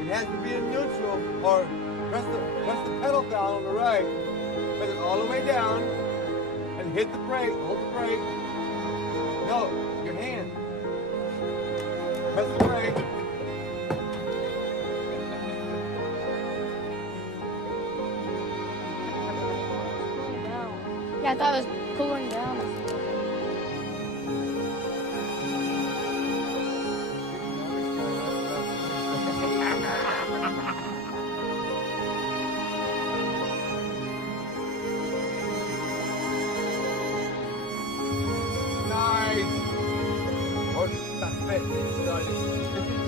It has to be in neutral, or press the pedal down on the right. Press it all the way down, and hit the brake. Hold the brake. No, your hand. Press the brake. Yeah, I thought it was cooling down. Nice. Oh, está fit. It's starting.